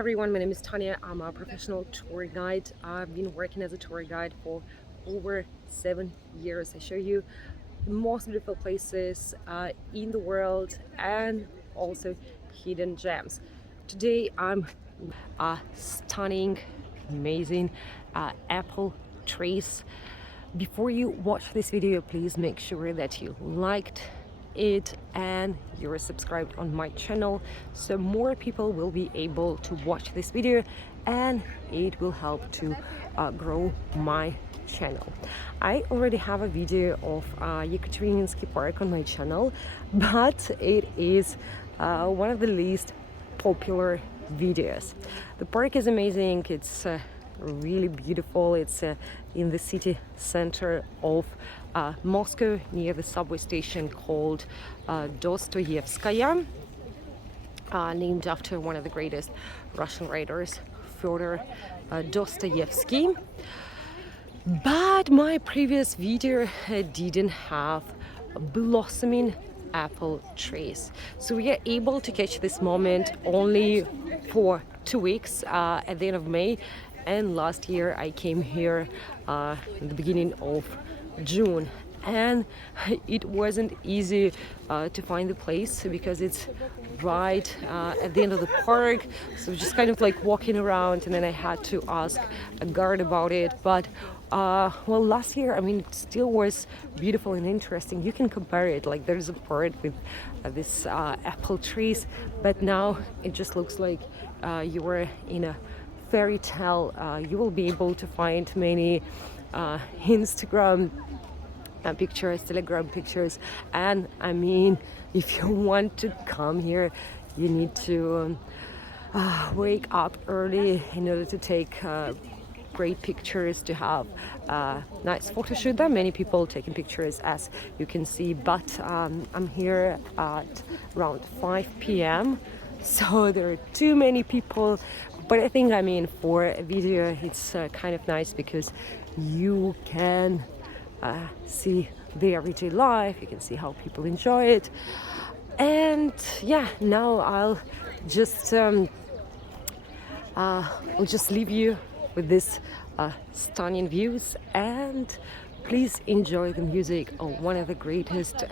everyone, my name is Tanya. I'm a professional tour guide. I've been working as a tour guide for over 7 years. I show you the most beautiful places in the world and also hidden gems. Today I'm stunning, amazing apple trees. Before you watch this video, please make sure that you liked it and you're subscribed on my channel, so more people will be able to watch this video and it will help to grow my channel. I already have a video of Yekaterinski Park on my channel, but it is one of the least popular videos. The park is amazing. It's really beautiful. It's in the city center of Moscow, near the subway station called Dostoyevskaya, named after one of the greatest Russian writers, Fyodor Dostoevsky. But my previous video didn't have blossoming apple trees, so we are able to catch this moment only for 2 weeks at the end of May. And last year I came here in the beginning of June, and it wasn't easy to find the place because it's right at the end of the park, so just kind of like walking around, and then I had to ask a guard about it. But well, last year, I mean, it still was beautiful and interesting. You can compare it, like there's a part with this apple trees, but now it just looks like you were in a fairy tale. You will be able to find many Instagram pictures, Telegram pictures, and I mean, if you want to come here, you need to wake up early in order to take great pictures, to have nice photo shoot. There are many people taking pictures, as you can see, but I'm here at around 5 p.m. so there are too many people. But I think, I mean, for a video it's kind of nice because you can see the everyday life, you can see how people enjoy it. And yeah, now I'll just leave you with this stunning views, and please enjoy the music of one of the greatest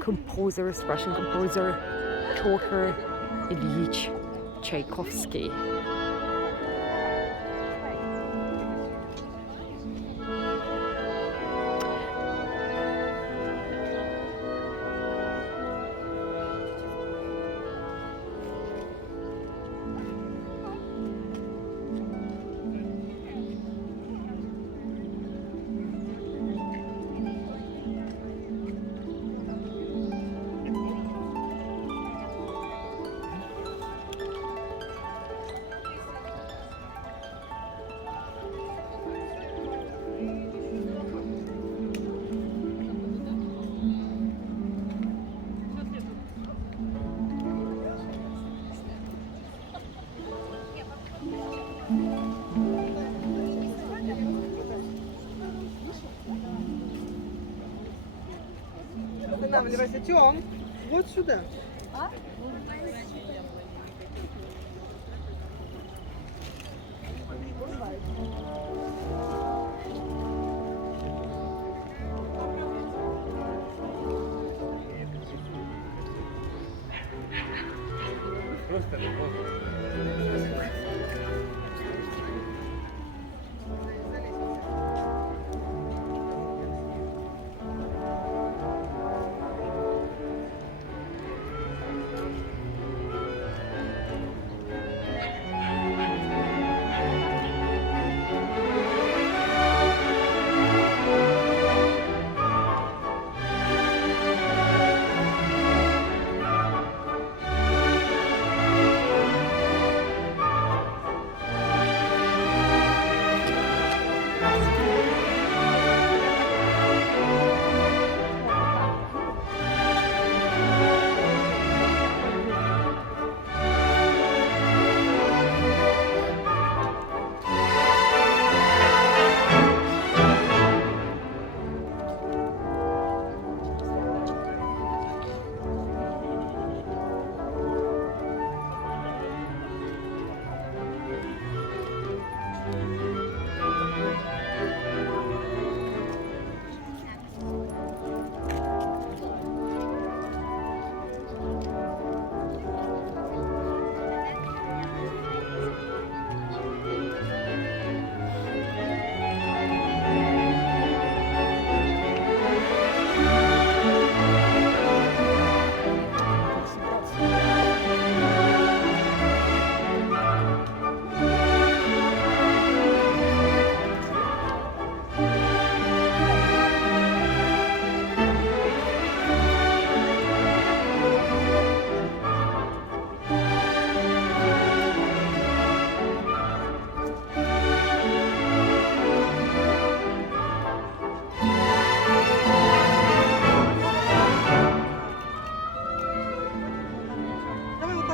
composers, Russian composer, Pyotr Ilyich Tchaikovsky. Останавливайся, Тём, вот сюда. Просто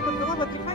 так вот была, вот и